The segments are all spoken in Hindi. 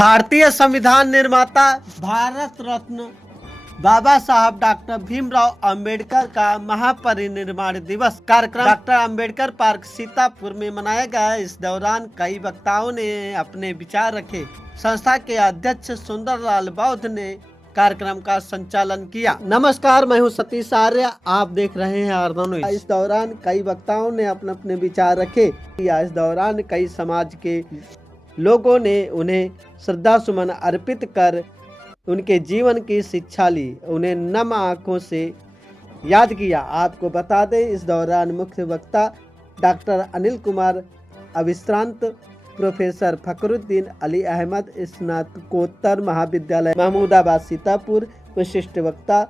भारतीय संविधान निर्माता भारत रत्न बाबा साहब डॉक्टर भीमराव अंबेडकर का महापरिनिर्वाण दिवस कार्यक्रम डॉक्टर अंबेडकर पार्क सीतापुर में मनाया गया। इस दौरान कई वक्ताओं ने अपने विचार रखे। संस्था के अध्यक्ष सुंदरलाल बौद्ध ने कार्यक्रम का संचालन किया। नमस्कार, मैं हूं सतीश आर्य, आप देख रहे हैं आर्नो न्यूज़। इस दौरान कई वक्ताओं ने अपने अपने विचार रखे। इस दौरान कई समाज के लोगों ने उन्हें श्रद्धा सुमन अर्पित कर उनके जीवन की शिक्षा ली, उन्हें नम आंखों से याद किया। आपको बता दें, इस दौरान मुख्य वक्ता डॉक्टर अनिल कुमार अविश्रांत, प्रोफेसर फखरुद्दीन अली अहमद, स्नातकोत्तर महाविद्यालय महमूदाबाद सीतापुर, विशिष्ट वक्ता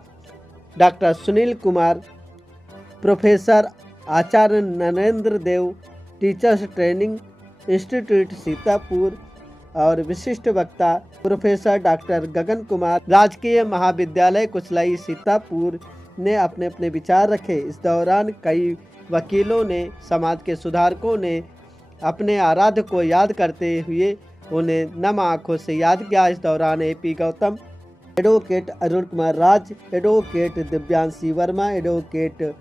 डॉक्टर सुनील कुमार, प्रोफेसर आचार्य नरेंद्र देव, टीचर्स ट्रेनिंग इंस्टीट्यूट सीतापुर, और विशिष्ट वक्ता प्रोफेसर डॉक्टर गगन कुमार, राजकीय महाविद्यालय कुचलाई सीतापुर ने अपने अपने विचार रखे। इस दौरान कई वकीलों ने, समाज के सुधारकों ने अपने आराध्य को याद करते हुए उन्हें नम आंखों से याद किया। इस दौरान AP Gautam, advocate Arun Kumar Raj, advocate Divyanshi Verma, advocate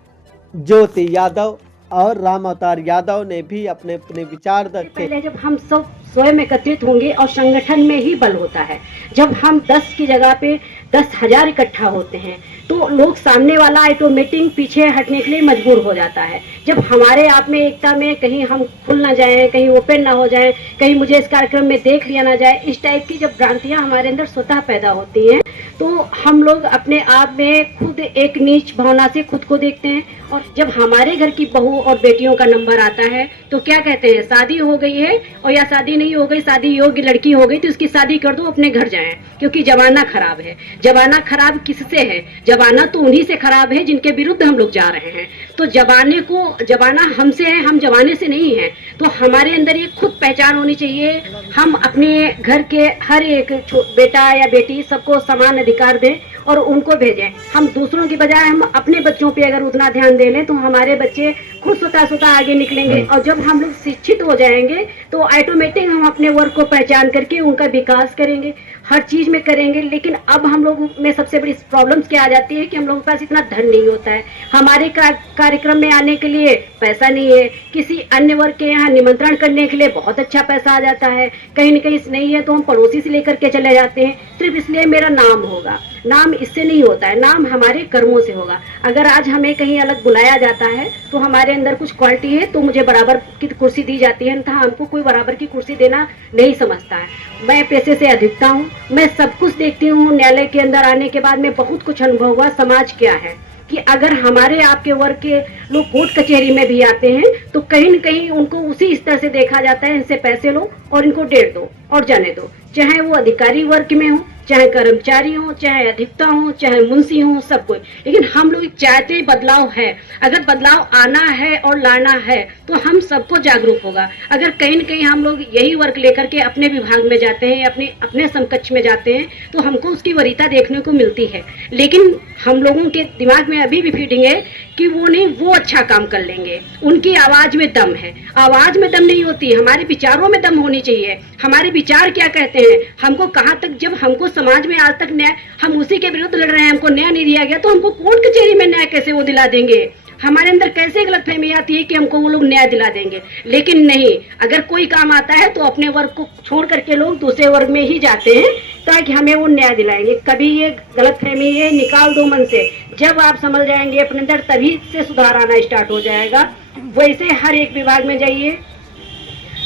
ज्योति यादव और राम अवतार यादव ने भी अपने अपने विचार रखे। पहले जब हम सब स्वयं एकत्रित होंगे और संगठन में ही बल होता है। जब हम 10 की जगह पे 10,000 इकट्ठा होते हैं तो लोग, सामने वाला ऑटोमेटिक पीछे हटने के लिए मजबूर हो जाता है। जब हमारे आप में एकता में कहीं हम खुल ना जाएं, कहीं ओपन ना हो जाएं, कहीं मुझे इस कार्यक्रम में देख लिया ना जाए, इस टाइप की जब भ्रांतियां हमारे अंदर स्वतः पैदा होती हैं तो हम लोग अपने आप में खुद एक नीच भावना से खुद को देखते हैं। और जब हमारे घर की बहू और बेटियों का नंबर आता है तो क्या कहते हैं, शादी हो गई है और या शादी नहीं हो गई, शादी योग्य लड़की हो गई तो उसकी शादी कर दो, अपने घर जाएं, क्योंकि जमाना खराब है। जमाना खराब किससे है? जमाना तो उन्हीं से खराब है जिनके विरुद्ध हम लोग जा रहे हैं। तो जमाना हमसे है, हम जमाने से नहीं है। तो हमारे अंदर ये खुद पहचान होनी चाहिए। हम अपने घर के हर एक बेटा या बेटी सबको समान अधिकार दें और उनको भेजें। हम दूसरों की बजाय हम अपने बच्चों पे अगर उतना ध्यान दे लें तो हमारे बच्चे खुद स्वतः आगे निकलेंगे। और जब हम लोग शिक्षित हो जाएंगे तो ऑटोमेटिक हम अपने वर्ग को पहचान करके उनका विकास करेंगे, हर चीज में करेंगे। लेकिन अब हम लोगों में सबसे बड़ी प्रॉब्लम्स क्या आ जाती है कि हम लोगों के पास इतना धन नहीं होता है, हमारे कार्यक्रम में आने के लिए पैसा नहीं है, किसी अन्य वर्ग के यहाँ निमंत्रण करने के लिए बहुत अच्छा पैसा आ जाता है, कहीं न कहीं नहीं है तो हम पड़ोसी से लेकर के चले जाते हैं, सिर्फ इसलिए मेरा नाम होगा। नाम इससे नहीं होता है, नाम हमारे कर्मों से होगा। अगर आज हमें कहीं अलग बुलाया जाता है तो हमारे अंदर कुछ क्वालिटी है तो मुझे बराबर की कुर्सी दी जाती है, अन्यथा हमको कोई बराबर की कुर्सी देना नहीं समझता है। मैं पेशे से अधिवक्ता हूँ, मैं सब कुछ देखती हूँ। न्यायालय के अंदर आने के बाद में बहुत कुछ अनुभव हुआ। समाज क्या है कि अगर हमारे आपके वर्ग के लोग कोर्ट कचहरी में भी आते हैं तो कहीं न कहीं उनको उसी स्तर से देखा जाता है, इनसे पैसे लो और इनको डेढ़ दो और जाने दो, चाहे वो अधिकारी वर्ग में हो, चाहे कर्मचारी हो, चाहे अधिवक्ता हो, चाहे मुंशी हो, सब कोई। लेकिन हम लोग चाहते बदलाव है। अगर बदलाव आना है और लाना है तो हम सबको जागरूक होगा। अगर कहीं न कहीं हम लोग यही वर्क लेकर के अपने विभाग में जाते हैं, अपने समकक्ष में जाते हैं तो हमको उसकी वरीयता देखने को मिलती है। लेकिन हम लोगों के दिमाग में अभी भी फीडिंग है कि वो नहीं, वो अच्छा काम कर लेंगे, उनकी आवाज में दम है। आवाज में दम नहीं होती, हमारे विचारों में दम होनी चाहिए। हमारे विचार क्या कहते हैं, हमको कहाँ तक, जब हमको समाज में आज तक न्याय, हम उसी के विरुद्ध लड़ रहे हैं, हमको न्याय नहीं दिया गया तो हमको कोर्ट कचहरी में न्याय कैसे वो दिला देंगे? हमारे अंदर कैसे गलतफहमी आती है कि हमको वो लोग न्याय दिला देंगे। लेकिन नहीं, अगर कोई काम आता है तो अपने वर्ग को छोड़ करके लोग दूसरे वर्ग में ही जाते हैं ताकि हमें वो न्याय दिलाएंगे। कभी ये गलतफहमी है निकाल दो मन से। जब आप समझ जाएंगे अपने अंदर, तभी से सुधार आना स्टार्ट हो जाएगा। वैसे हर एक विभाग में जाइए,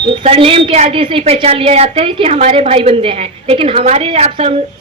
सरनेम के आगे से ही पहचान लिया जाता है कि हमारे भाई बंदे हैं। लेकिन हमारे आप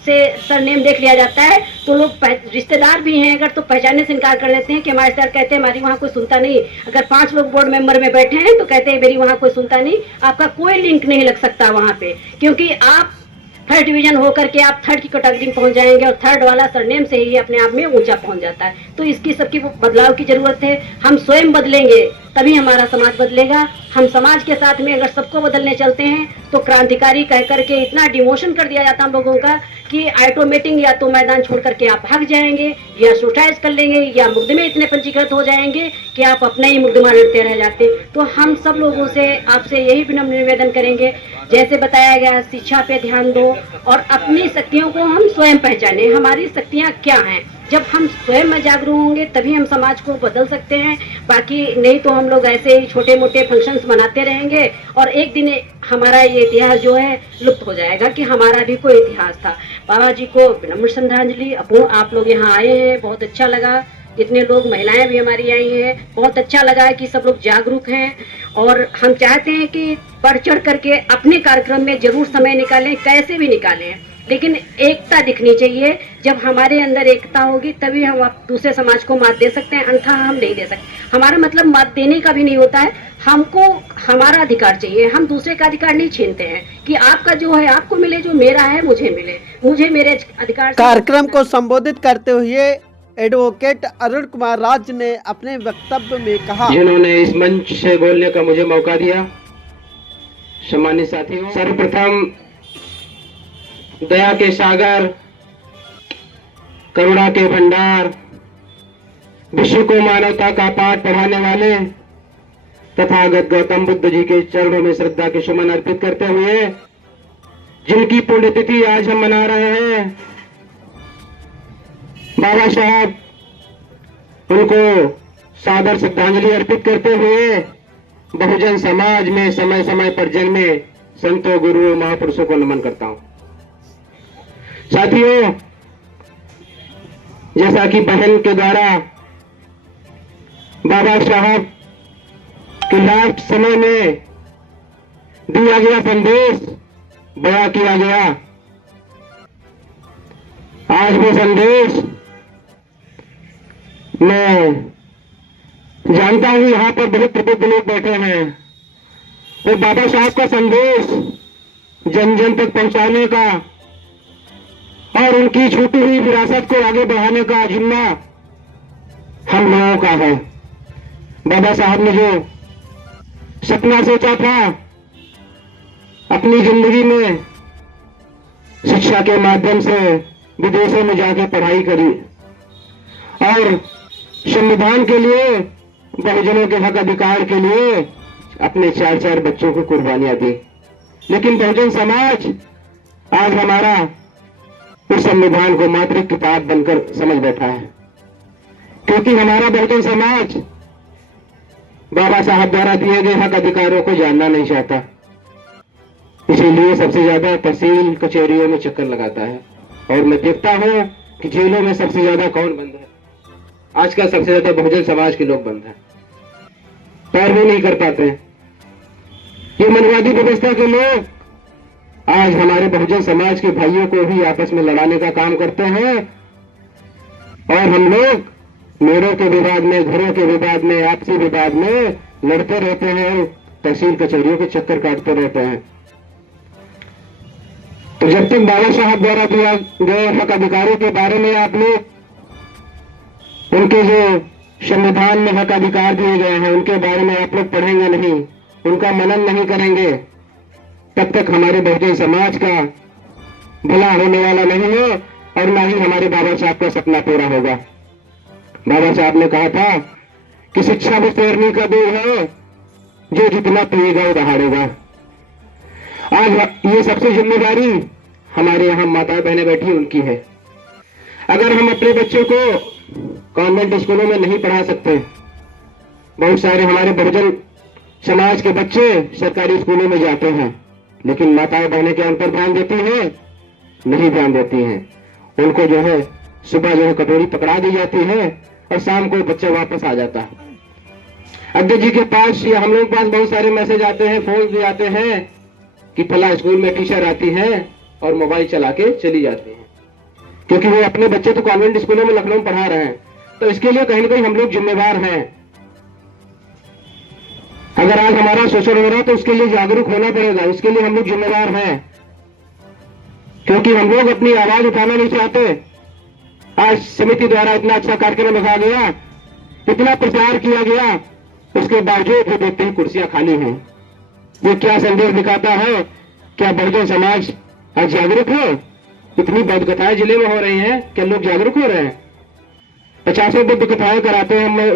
से सरनेम देख लिया जाता है तो लोग, रिश्तेदार भी हैं अगर, तो पहचानने से इनकार कर देते हैं कि हमारे सर कहते हैं हमारी वहाँ कोई सुनता नहीं। अगर 5 लोग बोर्ड मेंबर में बैठे हैं तो कहते हैं मेरी वहाँ कोई सुनता नहीं। आपका कोई लिंक नहीं लग सकता वहाँ पे, क्योंकि आप 3rd डिवीजन होकर के आप 3rd की कैटेगरी में पहुंच जाएंगे और 3rd वाला सरनेम से ही अपने आप में ऊंचा पहुंच जाता है। तो इसकी सबकी बदलाव की जरूरत है। हम स्वयं बदलेंगे तभी हमारा समाज बदलेगा। हम समाज के साथ में अगर सबको बदलने चलते हैं तो क्रांतिकारी कह करके इतना डिमोशन कर दिया जाता हम लोगों का कि ऑटोमेटिक या तो मैदान छोड़ करके आप भाग जाएंगे या सुसाइड कर लेंगे या मुकदमे इतने पंजीकृत हो जाएंगे कि आप अपना ही मुकदमा लड़ते रह जाते। तो हम सब लोगों से आपसे यही विनम्र निवेदन करेंगे, जैसे बताया गया शिक्षा पे ध्यान दो और अपनी शक्तियों को हम स्वयं पहचाने, हमारी शक्तियाँ क्या हैं। जब हम स्वयं में जागरूक होंगे तभी हम समाज को बदल सकते हैं, बाकी नहीं तो हम लोग ऐसे ही छोटे मोटे फंक्शंस मनाते रहेंगे और एक दिन हमारा ये इतिहास जो है लुप्त हो जाएगा कि हमारा भी कोई इतिहास था। बाबा जी को विनम्र श्रद्धांजलि। आप लोग यहाँ आए हैं, बहुत अच्छा लगा। जितने लोग महिलाएं भी हमारी आई हैं, बहुत अच्छा लगा है कि सब लोग जागरूक हैं और हम चाहते हैं कि बढ़ चढ़ करके अपने कार्यक्रम में जरूर समय निकालें, कैसे भी निकालें, लेकिन एकता दिखनी चाहिए। जब हमारे अंदर एकता होगी तभी हम दूसरे समाज को मात दे सकते हैं, अन्यथा हम नहीं दे सकते। हमारा मतलब मात देने का भी नहीं होता है, हमको हमारा अधिकार चाहिए। हम दूसरे का अधिकार नहीं छीनते हैं कि आपका जो है आपको मिले, जो मेरा है मुझे मिले, मुझे मेरे अधिकार। कार्यक्रम को संबोधित करते हुए एडवोकेट अरुण कुमार राज ने अपने वक्तव्य में कहा, जिन्होंने इस मंच से बोलने का मुझे मौका दिया। सम्मानित साथियों, सर्वप्रथम दया के सागर, करुणा के भंडार, विश्व को मानवता का पाठ पढ़ाने वाले तथागत गौतम बुद्ध जी के चरणों में श्रद्धा के सुमन अर्पित करते हुए जिनकी पुण्यतिथि आज हम मना रहे हैं, बाबा साहब, उनको सादर श्रद्धांजलि अर्पित करते हुए बहुजन समाज में समय समय पर जन्मे संतों, गुरुओं, महापुरुषों को नमन करता हूं। साथियों, जैसा कि बहन के द्वारा बाबा साहब के लास्ट समय में दिया गया संदेश बयां किया गया, आज वो संदेश मैं जानता हूं यहां पर बहुत प्रबुद्ध लोग बैठे हैं, वो बाबा साहब का संदेश जन जन तक पहुंचाने का और उनकी छूटी हुई विरासत को आगे बढ़ाने का जिम्मा हम लोगों का है। बाबा साहब ने जो सपना सोचा था अपनी जिंदगी में, शिक्षा के माध्यम से विदेशों में जाकर पढ़ाई करी और संविधान के लिए, बहुजनों के हक अधिकार के लिए अपने 4-4 बच्चों को कुर्बानियां दी। लेकिन बहुजन समाज आज हमारा उस संविधान को मात्र एक किताब बनकर समझ बैठा है, क्योंकि हमारा बहुजन समाज बाबा साहब द्वारा दिए गए हक अधिकारों को जानना नहीं चाहता। इसीलिए सबसे ज्यादा तहसील कचहरियों में चक्कर लगाता है और मैं देखता हूं कि जेलों में सबसे ज्यादा कौन बंद है, आजकल सबसे ज्यादा बहुजन समाज के लोग बंद हैं, पैरवी नहीं कर पाते। ये मनवादी व्यवस्था के लोग आज हमारे बहुजन समाज के भाइयों को भी आपस में लड़ाने का काम करते हैं और हम लोग मेड़ों के विवाद में, घरों के विवाद में, आपसी विवाद में लड़ते रहते हैं, तहसील कचहरियों के चक्कर काटते रहते हैं। तो जब तक बाबा साहब द्वारा दिया गए हक अधिकारों के बारे में आप लोग, उनके जो संविधान में हक अधिकार दिए गए हैं उनके बारे में आप लोग पढ़ेंगे नहीं, उनका मनन नहीं करेंगे, तब तक हमारे बहुजन समाज का भला होने वाला नहीं है और ना ही हमारे बाबा साहब का सपना पूरा होगा। बाबा साहब ने कहा था कि शिक्षा वो शेरनी का दूध है जो जितना पिएगा वो दहाड़ेगा। आज ये सबसे जिम्मेदारी हमारे यहाँ माता बहनें बैठी उनकी है। अगर हम अपने बच्चों को कॉन्वेंट स्कूलों में नहीं पढ़ा सकते, बहुत सारे हमारे बहुजन समाज के बच्चे सरकारी स्कूलों में जाते हैं, लेकिन माताएं बहनें क्या उन पर ध्यान देती हैं? नहीं ध्यान देती हैं। उनको जो है सुबह जो है कटोरी पकड़ा दी जाती है और शाम को बच्चा वापस आ जाता है। अध्यक्ष जी के पास या हम लोग के पास बहुत सारे मैसेज आते हैं, फोन भी आते हैं कि फला स्कूल में टीचर आती है और मोबाइल चला के चली जाती है, क्योंकि वो अपने बच्चे तो कॉन्वेंट स्कूलों में लखनऊ में पढ़ा रहे हैं। तो इसके लिए कहीं ना कहीं हम लोग जिम्मेवार हैं। अगर आज हमारा शोषण हो रहा है तो उसके लिए जागरूक होना पड़ेगा, उसके लिए हम लोग जिम्मेवार हैं, क्योंकि हम लोग अपनी आवाज उठाना नहीं चाहते। आज समिति द्वारा इतना अच्छा कार्यक्रम रखा गया, इतना प्रचार किया गया उसके बावजूद भी 2-3 कुर्सियां खाली हैं। ये क्या संदेश दिखाता है? क्या बहुजन समाज आज जागरूक है? इतनी बौद्ध कथाएं जिले में हो रही हैं, क्या लोग जागरूक हो रहे हैं? 50 बुद्ध कथाएं कराते हैं। मैं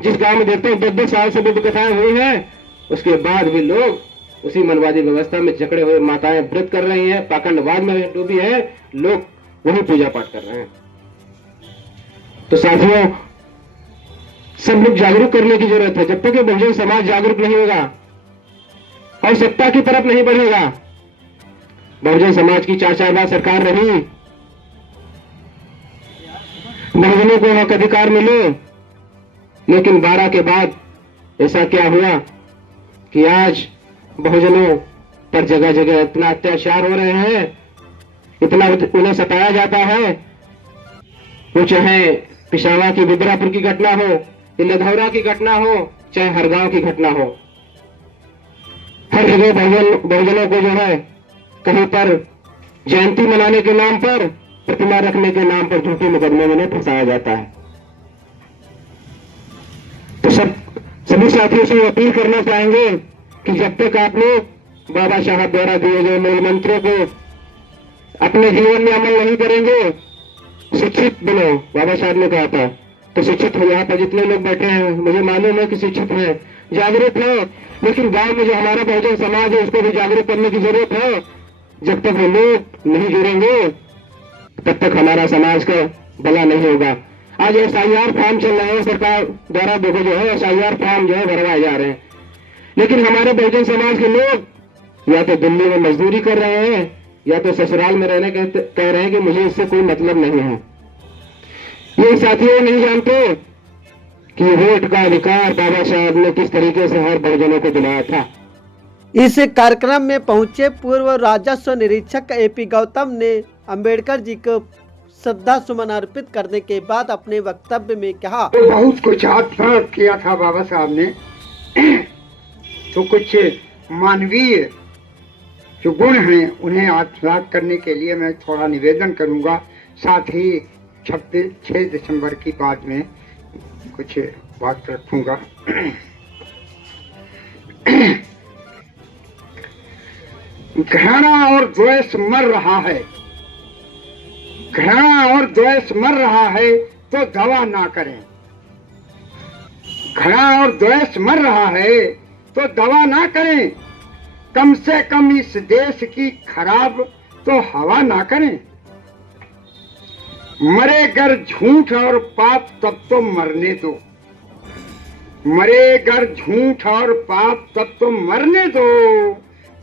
जिस गांव में देखता हूँ 10-10 साल से बुद्ध कथाएं हुई हैं, उसके बाद भी लोग उसी मनवादी व्यवस्था में जकड़े हुए, माताएं व्रत कर रही हैं, पाखंडवाद में डूबी है, लोग वही पूजा पाठ कर रहे हैं। तो साथियों, सब लोग जागरूक करने की जरूरत है। जब तक ये बहुजन समाज जागरूक नहीं होगा और सत्ता की तरफ नहीं बढ़ेगा, बहुजन समाज की 4-4 बार सरकार रही, बहुजनों को हक अधिकार मिले, लेकिन 12 के बाद ऐसा क्या हुआ कि आज बहुजनों पर जगह जगह इतना अत्याचार हो रहे हैं, इतना उन्हें सताया जाता है। वो चाहे पिशावा की विद्रापुर की घटना हो, लधौरा की घटना हो, चाहे हरगांव की घटना हो, हर जगह बहुजनों को जो है कहीं पर जयंती मनाने के नाम पर, प्रतिमा रखने के नाम पर झूठे मुकदमे में फंसाया जाता है। तो सभी साथियों से अपील करना चाहेंगे कि जब तक आप लोग बाबा साहब द्वारा दिए गए मूल मंत्रों को अपने जीवन में अमल नहीं करेंगे, शिक्षित बनो, बाबा साहब ने कहा था। तो शिक्षित हो, यहाँ पर जितने लोग बैठे हैं मुझे मालूम है कि शिक्षित है, जागरूक है, लेकिन गांव में जो हमारा बहुजन समाज है उसको भी जागरूक करने की जरूरत है। जब तक वो लोग नहीं जुड़ेंगे तब तक हमारा समाज का भला नहीं होगा। आज SIR फॉर्म चल रहे हैं, सरकार द्वारा देखो जो है SIR फॉर्म जो है भरवाए जा रहे हैं, लेकिन हमारे बहुजन समाज के लोग या तो दिल्ली में मजदूरी कर रहे हैं या तो ससुराल में रहने कह रहे हैं कि मुझे इससे कोई मतलब नहीं है। ये साथियों नहीं जानते कि वोट का अधिकार बाबा साहब ने किस तरीके से हर बहुजनों को दिलाया था। इस कार्यक्रम में पहुंचे पूर्व राजस्व निरीक्षक AP गौतम ने अंबेडकर जी को श्रद्धा सुमन अर्पित करने के बाद अपने वक्तव्य में कहा, तो बहुत कुछ आत्मा किया था बाबा साहब ने, तो कुछ मानवीय जो गुण हैं उन्हें आत्मसात करने के लिए मैं थोड़ा निवेदन करूंगा। साथ ही 6 दिसंबर की बात में कुछ बात रखूंगा। घृणा और द्वेष मर रहा है, घृणा और द्वेष मर रहा है तो दवा ना करें। घृणा और द्वेष मर रहा है तो दवा ना करें। कम से कम इस देश की खराब तो हवा ना करें। मरे गर झूठ और पाप तब तो मरने दो, मरे गर झूठ और पाप तब तो मरने दो।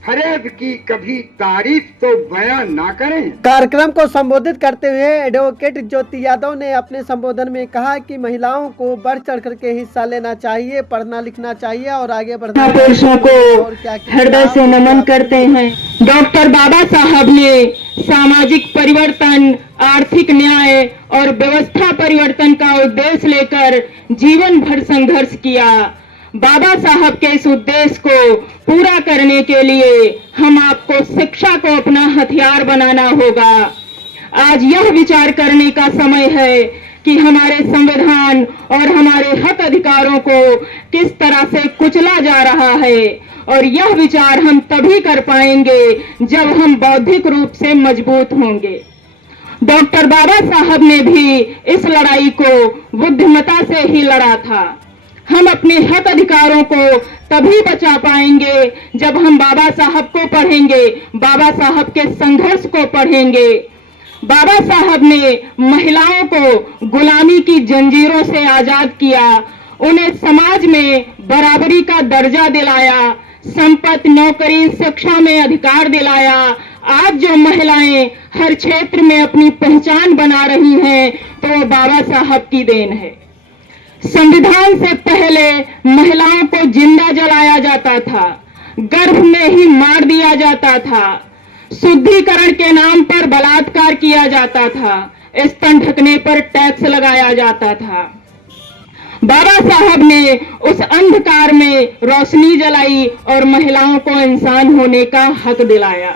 फरेब की कभी तारीफ तो बयान ना करें। कार्यक्रम को संबोधित करते हुए एडवोकेट ज्योति यादव ने अपने संबोधन में कहा कि महिलाओं को बढ़ चढ़ करके हिस्सा लेना चाहिए, पढ़ना लिखना चाहिए और आगे बढ़ना चाहिए। पुरुषों को हृदय से नमन करते हैं। डॉक्टर बाबा साहब ने सामाजिक परिवर्तन, आर्थिक न्याय और व्यवस्था परिवर्तन का उद्देश्य लेकर जीवन भर संघर्ष किया। बाबा साहब के इस उद्देश्य को पूरा करने के लिए हम आपको शिक्षा को अपना हथियार बनाना होगा। आज यह विचार करने का समय है कि हमारे संविधान और हमारे हक अधिकारों को किस तरह से कुचला जा रहा है, और यह विचार हम तभी कर पाएंगे जब हम बौद्धिक रूप से मजबूत होंगे। डॉक्टर बाबा साहब ने भी इस लड़ाई को बुद्धिमता से ही लड़ा था। हम अपने हक अधिकारों को तभी बचा पाएंगे जब हम बाबा साहब को पढ़ेंगे, बाबा साहब के संघर्ष को पढ़ेंगे। बाबा साहब ने महिलाओं को गुलामी की जंजीरों से आजाद किया, उन्हें समाज में बराबरी का दर्जा दिलाया, संपत्ति, नौकरी, शिक्षा में अधिकार दिलाया। आज जो महिलाएं हर क्षेत्र में अपनी पहचान बना रही हैं तो वो बाबा साहब की देन है। संविधान से पहले महिलाओं को जिंदा जलाया जाता था, गर्भ में ही मार दिया जाता था, शुद्धिकरण के नाम पर बलात्कार किया जाता था, स्तन ढकने पर टैक्स लगाया जाता था। बाबा साहब ने उस अंधकार में रोशनी जलाई और महिलाओं को इंसान होने का हक दिलाया।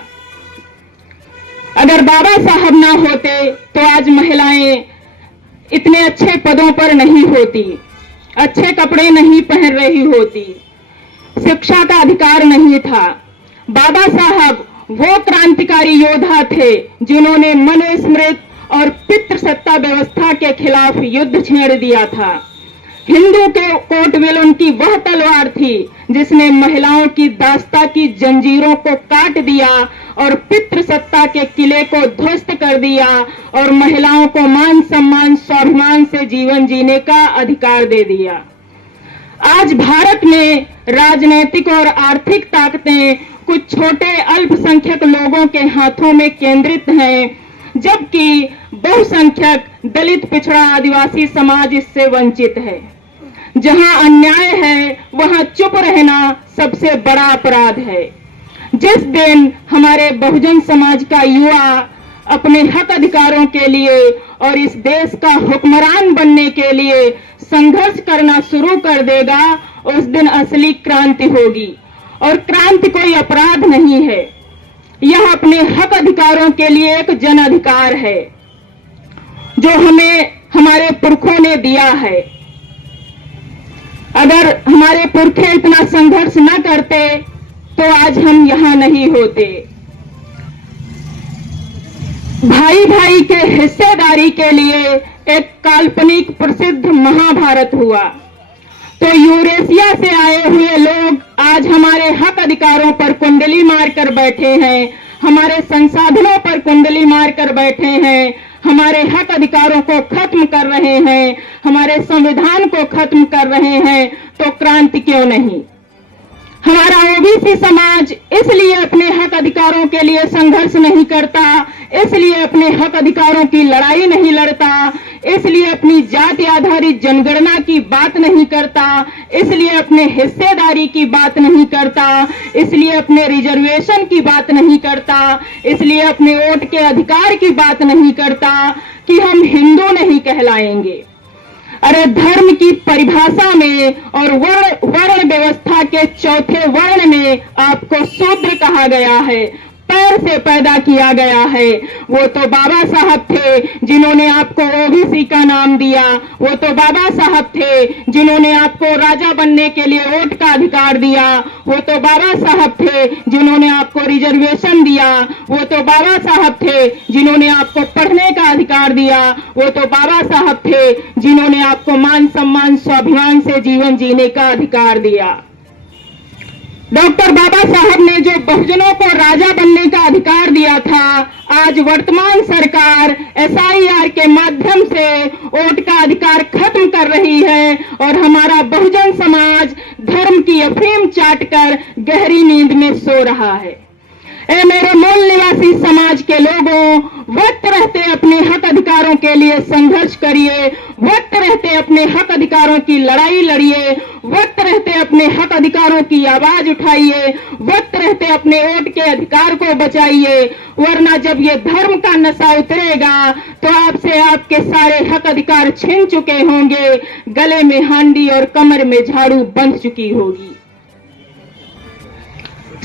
अगर बाबा साहब ना होते तो आज महिलाएं इतने अच्छे पदों पर नहीं होती। अच्छे कपड़े नहीं पहन रही होती, शिक्षा का अधिकार नहीं था। बाबा साहब वो क्रांतिकारी योद्धा थे जिन्होंने मनुस्मृति और पितृसत्ता व्यवस्था के खिलाफ युद्ध छेड़ दिया था। हिंदू के कोटविल उनकी वह तलवार थी जिसने महिलाओं की दास्ता की जंजीरों को काट दिया और पितृसत्ता के किले को ध्वस्त कर दिया और महिलाओं को मान सम्मान स्वाभिमान से जीवन जीने का अधिकार दे दिया। आज भारत में राजनीतिक और आर्थिक ताकतें कुछ छोटे अल्पसंख्यक लोगों के हाथों में केंद्रित हैं, जबकि बहुसंख्यक दलित, पिछड़ा, आदिवासी समाज इससे वंचित है। जहां अन्याय है वहां चुप रहना सबसे बड़ा अपराध है। जिस दिन हमारे बहुजन समाज का युवा अपने हक अधिकारों के लिए और इस देश का हुक्मरान बनने के लिए संघर्ष करना शुरू कर देगा, उस दिन असली क्रांति होगी। और क्रांति कोई अपराध नहीं है, यह अपने हक अधिकारों के लिए एक जन अधिकार है जो हमें हमारे पुरखों ने दिया है। अगर हमारे पुरखे इतना संघर्ष न करते तो आज हम यहां नहीं होते। भाई भाई के हिस्सेदारी के लिए एक काल्पनिक प्रसिद्ध महाभारत हुआ, तो यूरेशिया से आए हुए लोग आज हमारे हक अधिकारों पर कुंडली मारकर बैठे हैं, हमारे संसाधनों पर कुंडली मारकर बैठे हैं, हमारे हक अधिकारों को खत्म कर रहे हैं, हमारे संविधान को खत्म कर रहे हैं, तो क्रांति क्यों नहीं? हमारा ओबीसी समाज इसलिए अपने हक अधिकारों के लिए संघर्ष नहीं करता, इसलिए अपने हक अधिकारों की लड़ाई नहीं लड़ता, इसलिए अपनी जाति आधारित जनगणना की बात नहीं करता, इसलिए अपने हिस्सेदारी की बात नहीं करता, इसलिए अपने रिजर्वेशन की बात नहीं करता, इसलिए अपने वोट के अधिकार की बात नहीं करता कि हम हिंदू नहीं कहलाएंगे। अरे धर्म की परिभाषा में और वर्ण व्यवस्था के चौथे वर्ण में आपको शूद्र कहा गया है, पैर से पैदा किया गया है। वो तो बाबा साहब थे जिन्होंने आपको ओबीसी का नाम दिया, वो तो बाबा साहब थे जिन्होंने आपको राजा बनने के लिए वोट का अधिकार दिया, वो तो बाबा साहब थे जिन्होंने आपको रिजर्वेशन दिया, वो तो बाबा साहब थे जिन्होंने आपको पढ़ने का अधिकार दिया, वो तो बाबा साहब थे जिन्होंने आपको मान सम्मान स्वाभिमान से जीवन जीने का अधिकार दिया। डॉक्टर बाबा साहब ने जो बहुजनों को राजा बनने का अधिकार दिया था, आज वर्तमान सरकार SIR के माध्यम से वोट का अधिकार खत्म कर रही है और हमारा बहुजन समाज धर्म की अफीम चाटकर गहरी नींद में सो रहा है। ए मेरे मूल निवासी समाज के लोगों, वक्त रहते अपने हक अधिकारों के लिए संघर्ष करिए, वक्त रहते अपने हक अधिकारों की लड़ाई लड़िए, वक्त रहते अपने हक अधिकारों की आवाज उठाइए, वक्त रहते अपने वोट के अधिकार को बचाइए, वरना जब ये धर्म का नशा उतरेगा तो आपसे आपके सारे हक अधिकार छीन चुके होंगे, गले में हांडी और कमर में झाड़ू बंध चुकी होगी।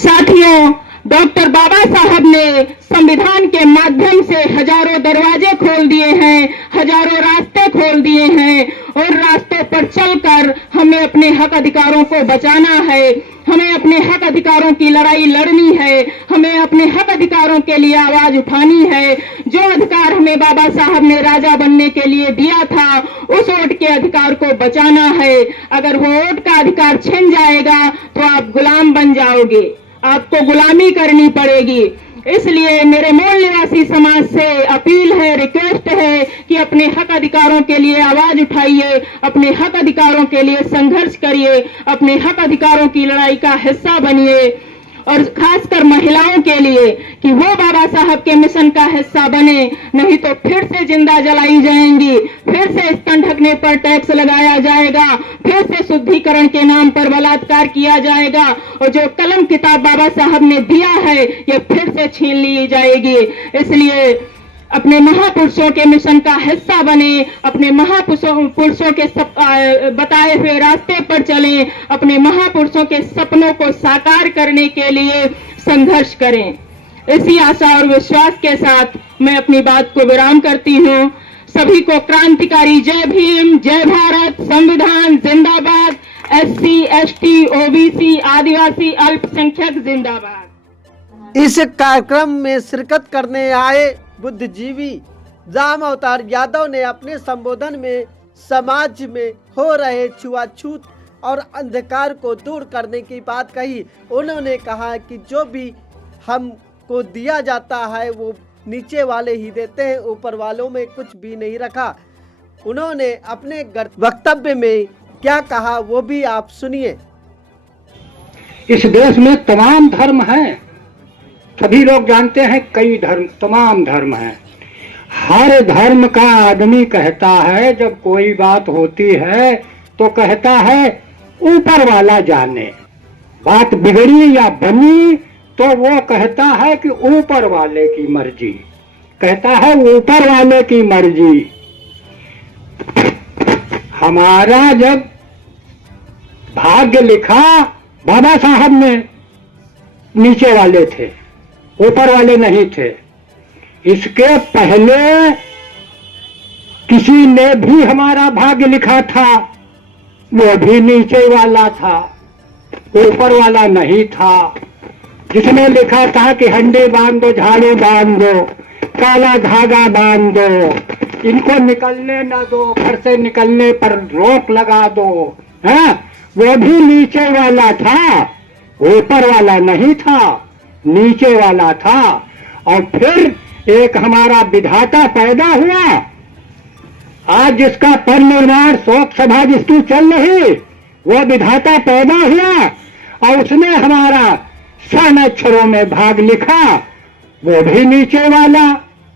साथियों, डॉक्टर बाबा साहब ने संविधान के माध्यम से हजारों दरवाजे खोल दिए हैं, हजारों रास्ते खोल दिए हैं और रास्तों पर चलकर हमें अपने हक अधिकारों को बचाना है, हमें अपने हक अधिकारों की लड़ाई लड़नी है, हमें अपने हक अधिकारों के लिए आवाज उठानी है। जो अधिकार हमें बाबा साहब ने राजा बनने के लिए दिया था, उस वोट के अधिकार को बचाना है। अगर वो वोट का अधिकार छिन जाएगा तो आप गुलाम बन जाओगे, आपको गुलामी करनी पड़ेगी। इसलिए मेरे मूल निवासी समाज से अपील है, रिक्वेस्ट है कि अपने हक अधिकारों के लिए आवाज उठाइए, अपने हक अधिकारों के लिए संघर्ष करिए, अपने हक अधिकारों की लड़ाई का हिस्सा बनिए और खासकर महिलाओं के लिए कि वो बाबा साहब के मिशन का हिस्सा बने, नहीं तो फिर से जिंदा जलाई जाएंगी, फिर से स्तन ढकने पर टैक्स लगाया जाएगा, फिर से शुद्धिकरण के नाम पर बलात्कार किया जाएगा और जो कलम किताब बाबा साहब ने दिया है ये फिर से छीन ली जाएगी। इसलिए अपने महापुरुषों के मिशन का हिस्सा बने, अपने महापुरुषों के बताए हुए रास्ते पर चलें, अपने महापुरुषों के सपनों को साकार करने के लिए संघर्ष करें। इसी आशा और विश्वास के साथ मैं अपनी बात को विराम करती हूँ। सभी को क्रांतिकारी जय भीम, जय भारत, संविधान जिंदाबाद, SC, ST, OBC, आदिवासी अल्पसंख्यक जिंदाबाद। इस कार्यक्रम में शिरकत करने आए बुद्धिजीवी राम अवतार यादव ने अपने संबोधन में समाज में हो रहे छुआछूत और अंधकार को दूर करने की बात कही। उन्होंने कहा कि जो भी हमको दिया जाता है वो नीचे वाले ही देते हैं, ऊपर वालों में कुछ भी नहीं रखा। उन्होंने अपने वक्तव्य में क्या कहा वो भी आप सुनिए। इस देश में तमाम धर्म हैं, सभी लोग जानते हैं, कई धर्म, तमाम धर्म हैं। हर धर्म का आदमी कहता है, जब कोई बात होती है तो कहता है ऊपर वाला जाने। बात बिगड़ी या बनी तो वो कहता है कि ऊपर वाले की मर्जी, कहता है ऊपर वाले की मर्जी। हमारा जब भाग्य लिखा बाबा साहब ने नीचे वाले थे, ऊपर वाले नहीं थे। इसके पहले किसी ने भी हमारा भाग्य लिखा था, वो भी नीचे वाला था, ऊपर वाला नहीं था। जिसने लिखा था कि हंडे बांध दो, झाड़ू बांध दो, काला धागा बांध दो, इनको निकलने न दो, घर से निकलने पर रोक लगा दो, है वो भी नीचे वाला था, ऊपर वाला नहीं था, नीचे वाला था। और फिर एक हमारा विधाता पैदा हुआ, आज जिसका परिनिर्वाण शोक सभा जिसकी चल रही, वो विधाता पैदा हुआ और उसने हमारा सन अक्षरों में भाग लिखा, वो भी नीचे वाला।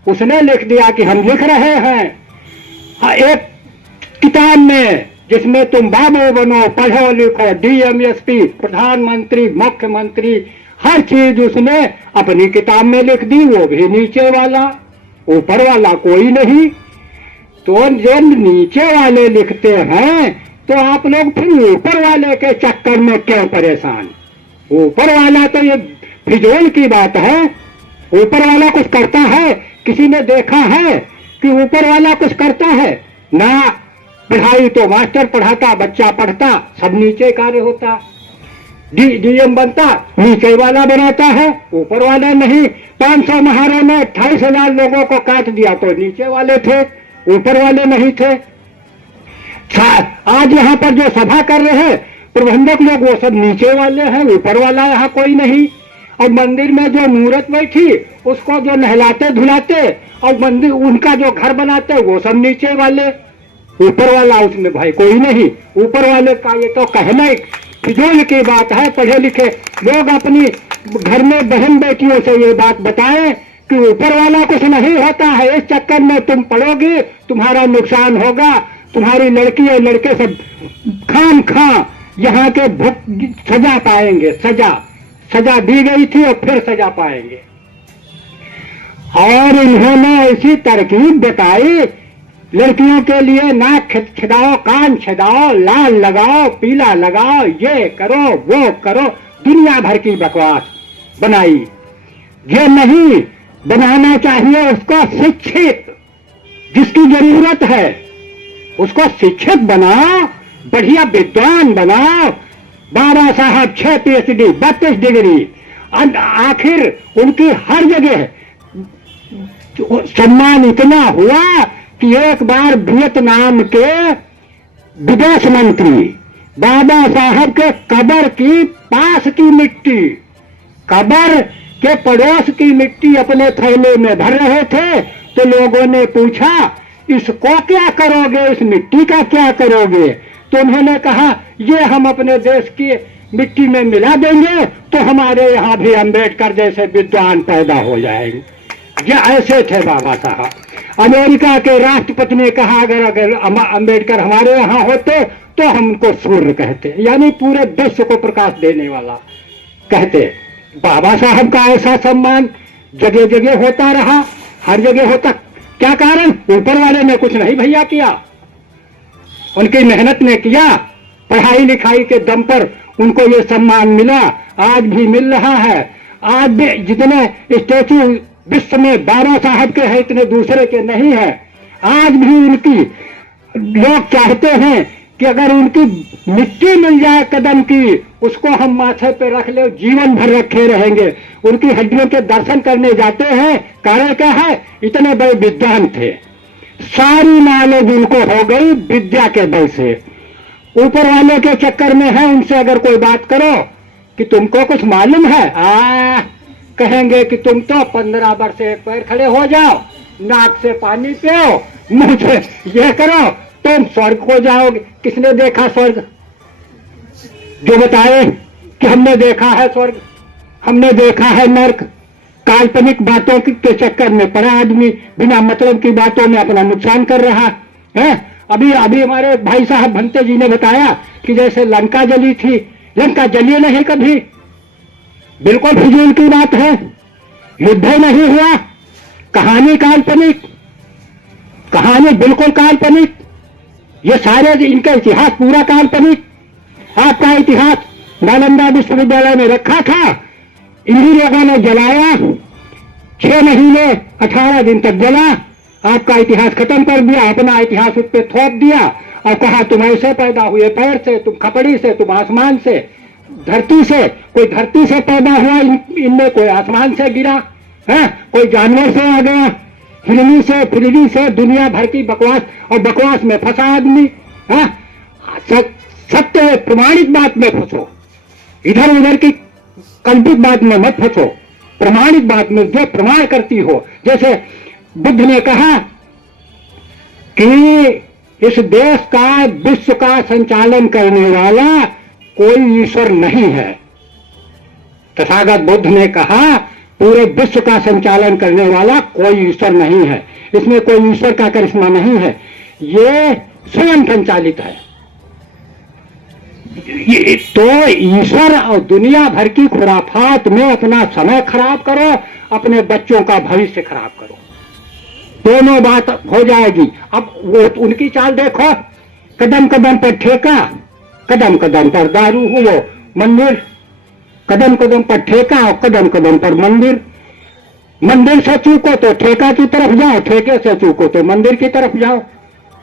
उसने लिख दिया कि हम लिख रहे हैं एक किताब में जिसमें तुम बाबू बनो, पढ़ो लिखो, DM, SP, प्रधानमंत्री, मुख्यमंत्री, हर चीज उसने अपनी किताब में लिख दी, वो भी नीचे वाला, ऊपर वाला कोई नहीं। तो जब नीचे वाले लिखते हैं तो आप लोग फिर ऊपर वाले के चक्कर में क्यों परेशान? ऊपर वाला तो ये फिजूल की बात है। ऊपर वाला कुछ करता है? किसी ने देखा है कि ऊपर वाला कुछ करता है? ना, पढ़ाई तो मास्टर पढ़ाता, बच्चा पढ़ता, सब नीचे कार्य होता। DM बनता, नीचे वाला बनाता है, ऊपर वाला नहीं। 500 महारों ने 28,000 लोगों को काट दिया तो नीचे वाले थे, ऊपर वाले नहीं थे। आज यहाँ पर जो सभा कर रहे हैं प्रबंधक लोग, वो सब नीचे वाले हैं, ऊपर वाला यहाँ कोई नहीं। और मंदिर में जो मूर्त बैठी उसको जो नहलाते धुलाते और मंदिर उनका जो घर बनाते वो सब नीचे वाले, ऊपर वाला उसमें भाई कोई नहीं। ऊपर वाले का ये तो कहना एक फिजूल की बात है। पढ़े लिखे लोग अपनी घर में बहन बेटियों से ये बात बताएं कि ऊपर वाला कुछ नहीं होता है, इस चक्कर में तुम पढ़ोगे तुम्हारा नुकसान होगा, तुम्हारी लड़की और लड़के सब खाम खा यहाँ के सजा पाएंगे। सजा दी गई थी और फिर सजा पाएंगे। और इन्होंने ऐसी तरकीब बताई, लड़कियों के लिए नाक छिदाओ, कान छिदाओ, लाल लगाओ, पीला लगाओ, ये करो वो करो, दुनिया भर की बकवास बनाई। ये नहीं बनाना चाहिए, उसको शिक्षित, जिसकी जरूरत है उसको शिक्षित बनाओ, बढ़िया विद्वान बनाओ। बाबा साहब 6 PhD, 32 डिग्री, आखिर उनकी हर जगह सम्मान इतना हुआ कि एक बार वियतनाम के विदेश मंत्री बाबा साहब के कब्र की पास की मिट्टी, कब्र के पड़ोस की मिट्टी अपने थैले में भर रहे थे तो लोगों ने पूछा इसको क्या करोगे, इस मिट्टी का क्या करोगे? तो उन्होंने कहा ये हम अपने देश की मिट्टी में मिला देंगे तो हमारे यहाँ भी अम्बेडकर जैसे विद्वान पैदा हो जाएंगे। ये ऐसे थे बाबा साहब। अमेरिका के राष्ट्रपति ने कहा अगर अम्बेडकर हमारे यहाँ होते तो हम उनको सूर्य कहते, यानी पूरे विश्व को प्रकाश देने वाला कहते। बाबा साहब का ऐसा सम्मान जगह जगह होता रहा, हर जगह होता। क्या कारण? ऊपर वाले ने कुछ नहीं भैया किया, उनकी मेहनत ने किया, पढ़ाई लिखाई के दम पर उनको ये सम्मान मिला, आज भी मिल रहा है। आज भी जितने स्टैचू विश्व में बाबा साहब के हैं इतने दूसरे के नहीं है। आज भी उनकी लोग चाहते हैं कि अगर उनकी मिट्टी मिल जाए कदम की, उसको हम माथे पे रख ले, जीवन भर रखे रहेंगे। उनकी हड्डियों के दर्शन करने जाते हैं। कारण क्या है? इतने बड़े विद्वान थे, सारी नॉलेज उनको हो गई विद्या के बल से। ऊपर वाले के चक्कर में है, उनसे अगर कोई बात करो कि तुमको कुछ मालूम है, कहेंगे कि तुम तो 15 वर्ष से एक पैर खड़े हो जाओ, नाक से पानी पियो, मुंह से ये करो, तुम स्वर्ग को जाओगे। किसने देखा स्वर्ग? जो बताए कि हमने देखा है स्वर्ग, हमने देखा है नर्क। काल्पनिक बातों के चक्कर में पड़ा आदमी, बिना मतलब की बातों में अपना नुकसान कर रहा है। अभी हमारे भाई साहब भंते जी ने बताया कि जैसे लंका जली थी, लंका जली नहीं कभी, बिल्कुल फिजूल की बात है, युद्ध नहीं हुआ, कहानी काल्पनिक, कहानी बिल्कुल काल्पनिक। ये सारे इनका इतिहास पूरा काल्पनिक। आपका इतिहास नालंदा विश्वविद्यालय में रखा था, इन्हीं लोगों ने जलाया, 6 महीने 18 दिन तक जला, आपका इतिहास खत्म कर दिया, अपना इतिहास उस पर थोप दिया और कहा तुम ऐसे पैदा हुए पैर से, तुम खपड़ी से, तुम आसमान से, धरती से। कोई धरती से पैदा हुआ, इनमें कोई आसमान से गिरा है, कोई जानवर से आ गया, फिल्मी से दुनिया भर की बकवास, और बकवास में फंसा आदमी। सत्य प्रमाणित बात में फंसो, इधर उधर की कल्पित बात में मत फंसो, प्रमाणित बात में जो प्रमाण करती हो। जैसे बुद्ध ने कहा कि इस देश का, विश्व का संचालन करने वाला कोई ईश्वर नहीं है। तथागत बुद्ध ने कहा पूरे विश्व का संचालन करने वाला कोई ईश्वर नहीं है, इसमें कोई ईश्वर का करिश्मा नहीं है, ये स्वयं संचालित है। तो ईश्वर और दुनिया भर की खुराफात में अपना समय खराब करो, अपने बच्चों का भविष्य खराब करो, दोनों बात हो जाएगी। अब वो उनकी चाल देखो, कदम कदम पर ठेका, कदम कदम पर दारू हुआ मंदिर, कदम कदम पर ठेका और कदम कदम पर मंदिर। मंदिर से चूको तो ठेका की तरफ जाओ, ठेके से चूको तो मंदिर की तरफ जाओ,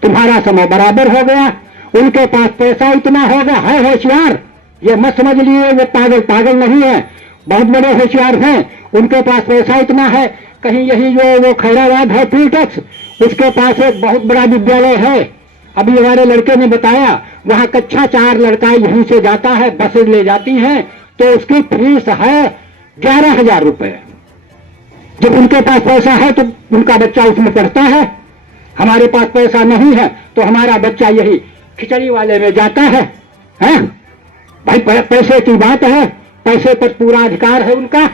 तुम्हारा समय बराबर हो गया। उनके पास पैसा इतना हो गया है, होशियार, ये मत समझ लिए वो पागल नहीं है, बहुत बड़े होशियार हैं। उनके पास पैसा इतना है, कहीं यही जो वो खैराबाद है पीटेक्स, उसके पास एक बहुत बड़ा विद्यालय है। अभी हमारे लड़के ने बताया वहां कक्षा 4 लड़का यहीं से जाता है, बसें ले जाती हैं, तो उसकी फीस है 11,000 रुपए। जब उनके पास पैसा है तो उनका बच्चा उसमें पढ़ता है, हमारे पास पैसा नहीं है तो हमारा बच्चा यही खिचड़ी वाले में जाता है। भाई पैसे की बात है, पैसे पर पूरा अधिकार है उनका।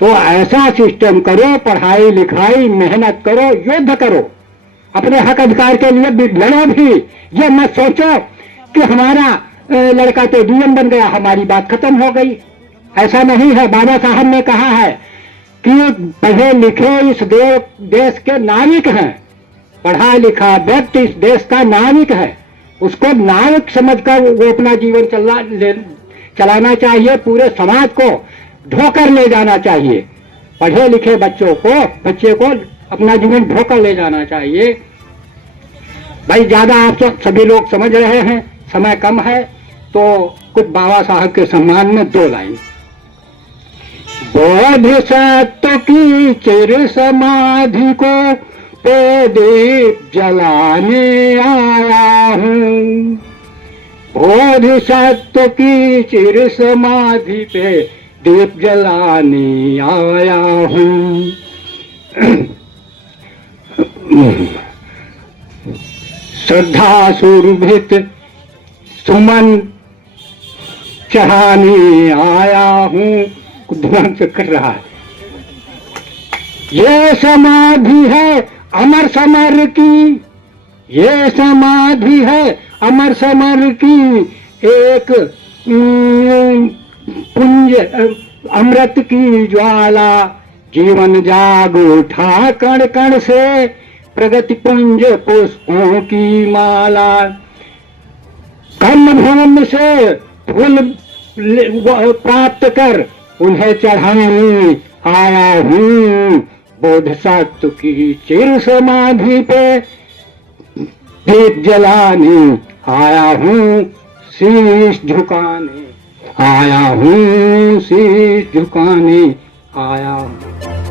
तो ऐसा सिस्टम करो, पढ़ाई लिखाई मेहनत करो, युद्ध करो, अपने हक अधिकार के लिए लड़ो भी। ये मत सोचो कि हमारा लड़का तो डीएम बन गया, हमारी बात खत्म हो गई, ऐसा नहीं है। बाबा साहब ने कहा है कि पढ़े लिखे इस देश के नाविक हैं, पढ़ा लिखा व्यक्ति इस देश का नाविक है, उसको नाविक समझकर वो अपना जीवन चलाना चाहिए, पूरे समाज को ढोकर ले जाना चाहिए। पढ़े लिखे बच्चे को अपना जीवन ढोकर ले जाना चाहिए। भाई ज्यादा आप सभी लोग समझ रहे हैं, समय कम है, तो कुछ बाबा साहब के सम्मान में 2 लाइन। बोधिसत्व की चिर समाधि को पे दीप जलाने आया हूँ, बोधिसत्व की चिर समाधि पे दीप जलाने आया हूँ। श्रद्धा सुरभित सुमन चढ़ाने आया हूँ। ध्यान से कर रहा है, ये समाधि है अमर समर की, ये समाधि है अमर समर की, एक पुंज अमृत की ज्वाला, जीवन जाग उठा कण कण से, प्रगति पुंज पुष्पों की माला। कर्म भवन से फूल प्राप्त कर उन्हें चढ़ाने आया हूँ, बोधिसत्व की चिर समाधि पे दीप जलाने आया हूँ, शीश झुकाने आया हूँ, शीश झुकाने आया हूँ।